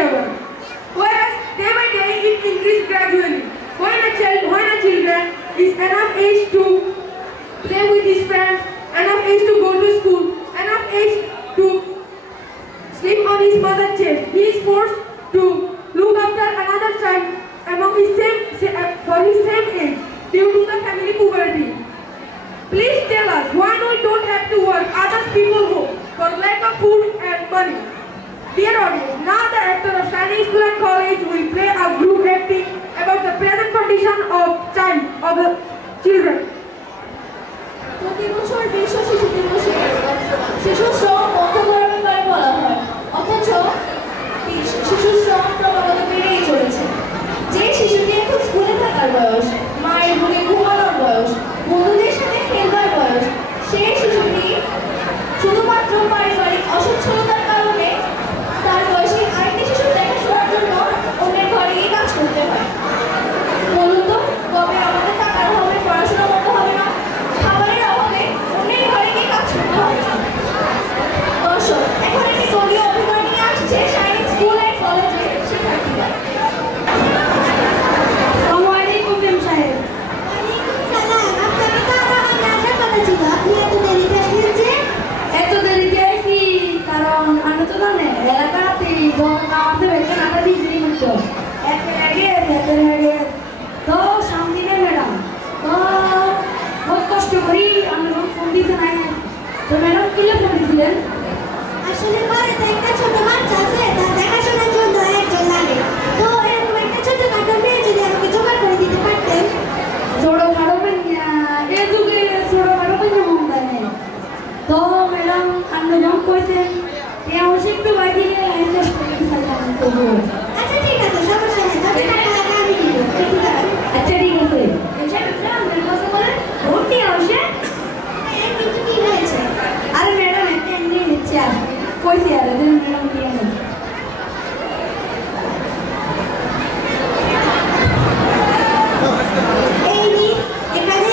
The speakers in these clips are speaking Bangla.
level. Whereas day by day it increases gradually. When a children is enough age to play with his friends, enough age to go to school, enough age to sleep on his mother's chest, he is forced to look after another child among his for his same age due to the family poverty. Please tell us why we don't have to work other people's home for lack of food and money. Dear audience, now the actor of Shining School and College will play a group acting about the present condition of the children. প্রতি বছর বিশ্ব শিশু দিবসে শিশু শ্রম বন্ধ করার ব্যাপারে বলা হয়, অথচ শিশু শ্রম ক্রমাগত বেড়েই চলেছে। যে শিশুটি এখন স্কুলে থাকার বয়স, মায়ের বুকে ঘুমানোর বয়স, বন্ধুদের সাথে খেলবার বয়স, সেই শিশুটি শুধুমাত্র পারিবারিক অসচ্ছলতার কারণে তার বয়সী আরেকটি শিশু দেখাশোনার জন্য অন্যের ঘরে গিয়ে কাজ করতে হয়। বলুন তো, কবে আমাদের টাকার অভাবে পড়াশোনা বন্ধ হবে না? খাবারের অভাবে অন্যের ঘরে গিয়ে কাজ করতে হবে। দর্শক, এখন একটি দলীয় অভিনয় নিয়ে আসছে শাইনিং স্কুল অ্যান্ড কলেজের শিক্ষার্থীরা। আসসালামু আলাইকুম ম্যাম সাহেব। এত দেরিতে আসি কারণ আমি তো জানি এলাকাতে আমাদের একটা নাটা বিক্রি করতো তো সামনে ম্যাডাম তো বহুত কষ্ট করি আমি ফোন দিতে নাই। তো ম্যাডাম কিলে ফোন দিয়েছিলেন? আসলে বাড়িতে একটা ছোট বাচ্চা আছে, তার দেখাশোনার জন্য একজন লাগে। তো এরকম একটা ছোটখাটো মেয়ে যদি আমাকে জোগাড় করে দিতে পারতেন। ছোটখাটো এ যুগে ছোটখাটো পেয়ে মন দেয় নেই। তো ম্যাডাম আপনি যখন কইছেন আমার শিখতে পাই দিলে চেষ্টা করতে চাইলাম। আচ্ছা ঠিক আছে, সমস্যা নেই, যত টাকা লাগে আমি দিব। আচ্ছা ঠিক আছে। ভর্তি আসে কিন্তু কি হয়েছে? আরে ম্যাডাম একটা এমনি নিচ্ছে আর কইছি আর ম্যাডাম দিয়ে এই নি এখানে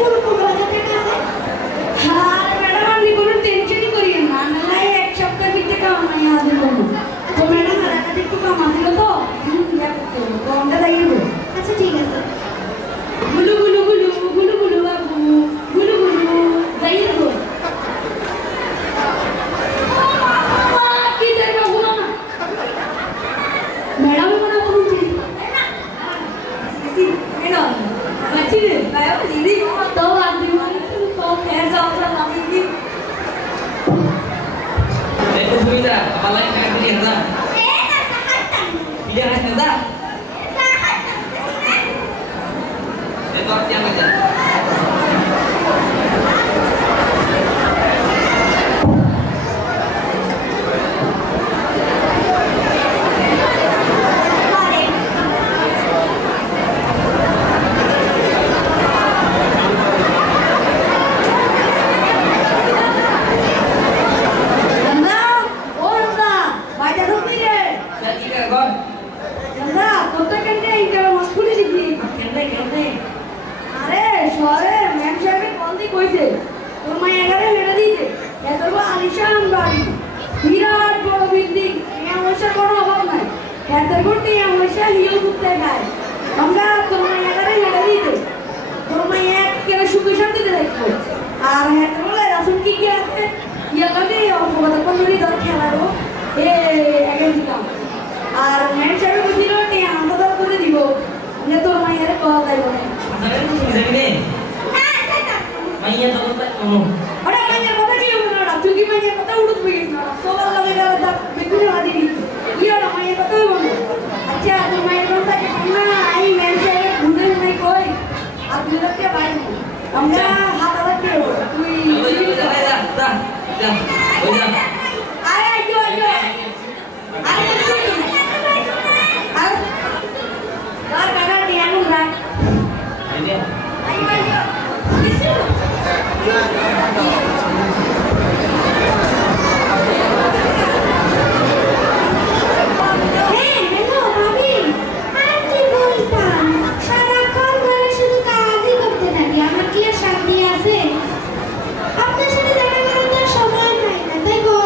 পুরো 15,000 টাকা আছে। আর ম্যাডাম আপনি কোনো টেনশনই করিয়েন না, নাহলে এক সপ্তাহের ভিতরে কামাই হাজির করবো। তো ম্যাডাম টাকাটা একটু কম আসছিল তো তো আমরা যাইব। আচ্ছা ঠিক আছে। গুলু গুলু গুলু গুলু গুলু বাবু গুলু গুলু যাইব। কি দেখবো গুলো না ম্যাডাম মনে বলছি ম্যাডাম বাচ্চি রে গায়ে দিদি তো বাদ দিব তো ফের যাও না আমি কি Itu sudah, apa lagi yang pilih enggak? Pilih enggak? Itu yang aja. আপনার সাথে দেখা করার সময় নাই না, তাই গো।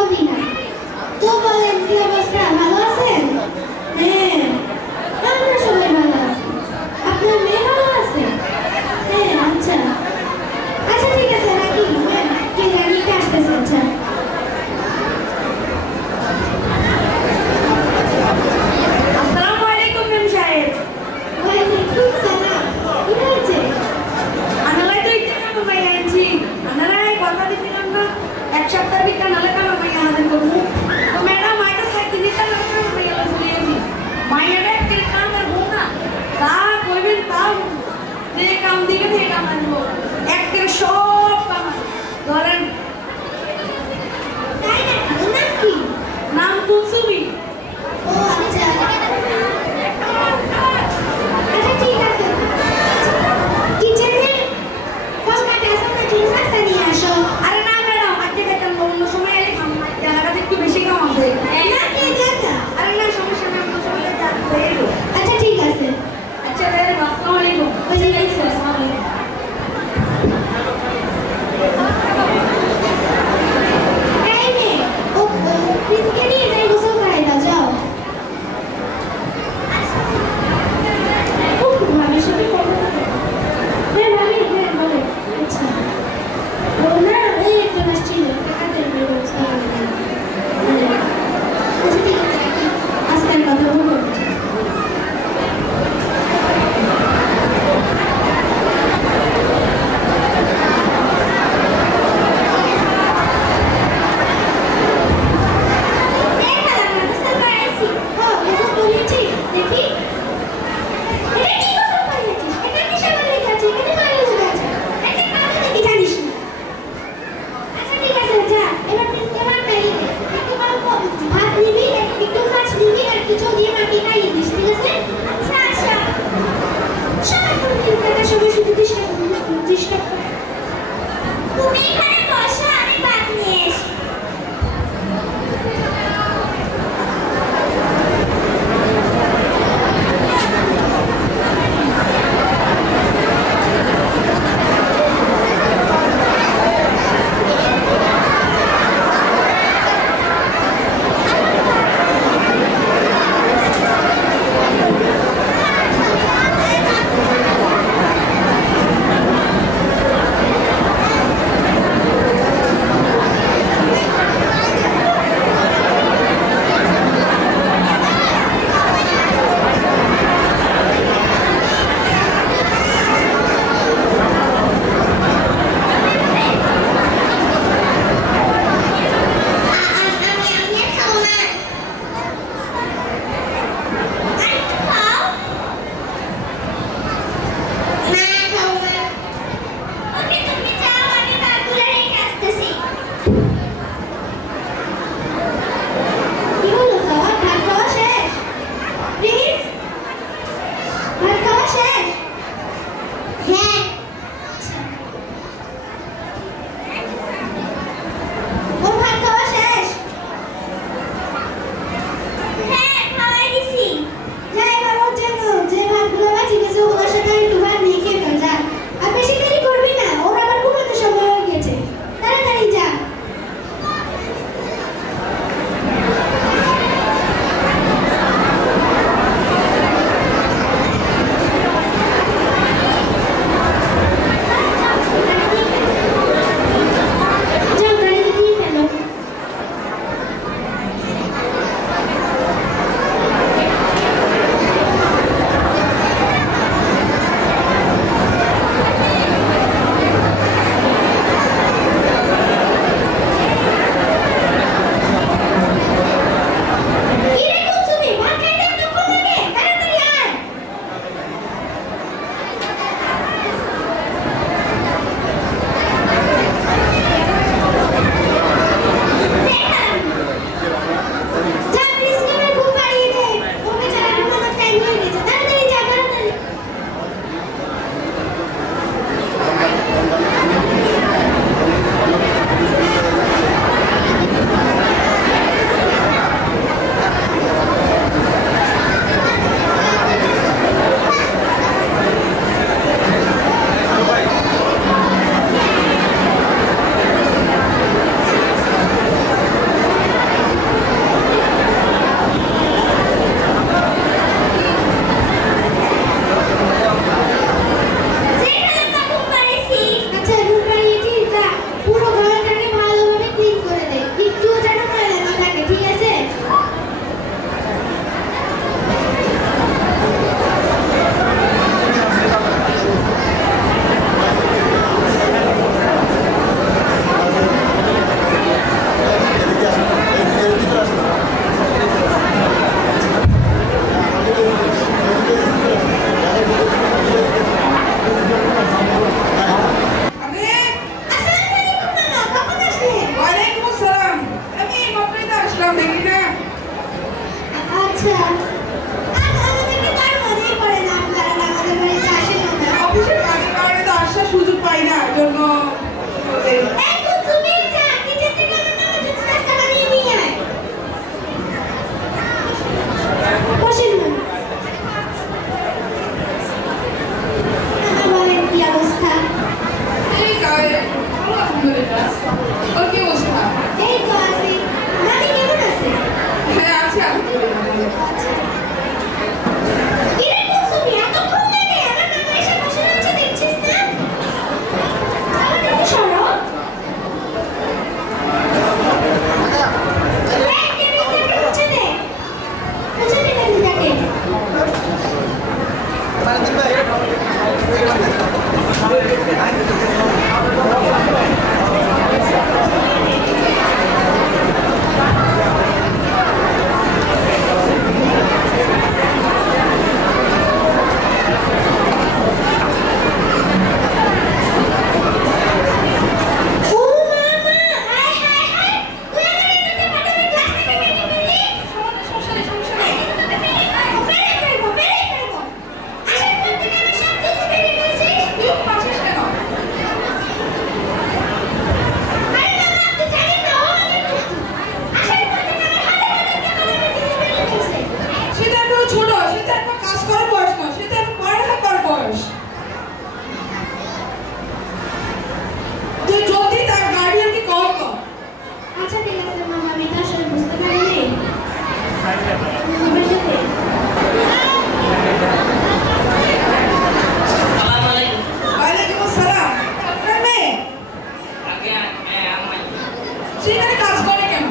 সেখানে কাজ করে কেন?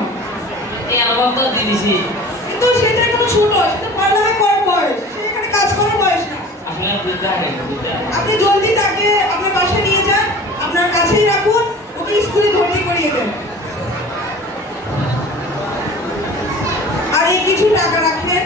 এই আমার তো দিয়ে দিছি। কিন্তু সেটা কোনো ছোট, সেটা পড়ালেখা করার বয়স, সেখানে কাজ করার বয়স না। আসলে বুঝতে হয় না, বুঝতে হয়। আপনি জলদি তাকে আপনার বাসায় নিয়ে যান, আপনার কাছেই রাখুন, ওকে স্কুলে ভর্তি করিয়ে দেন। আর এই কিছু টাকা রাখেন,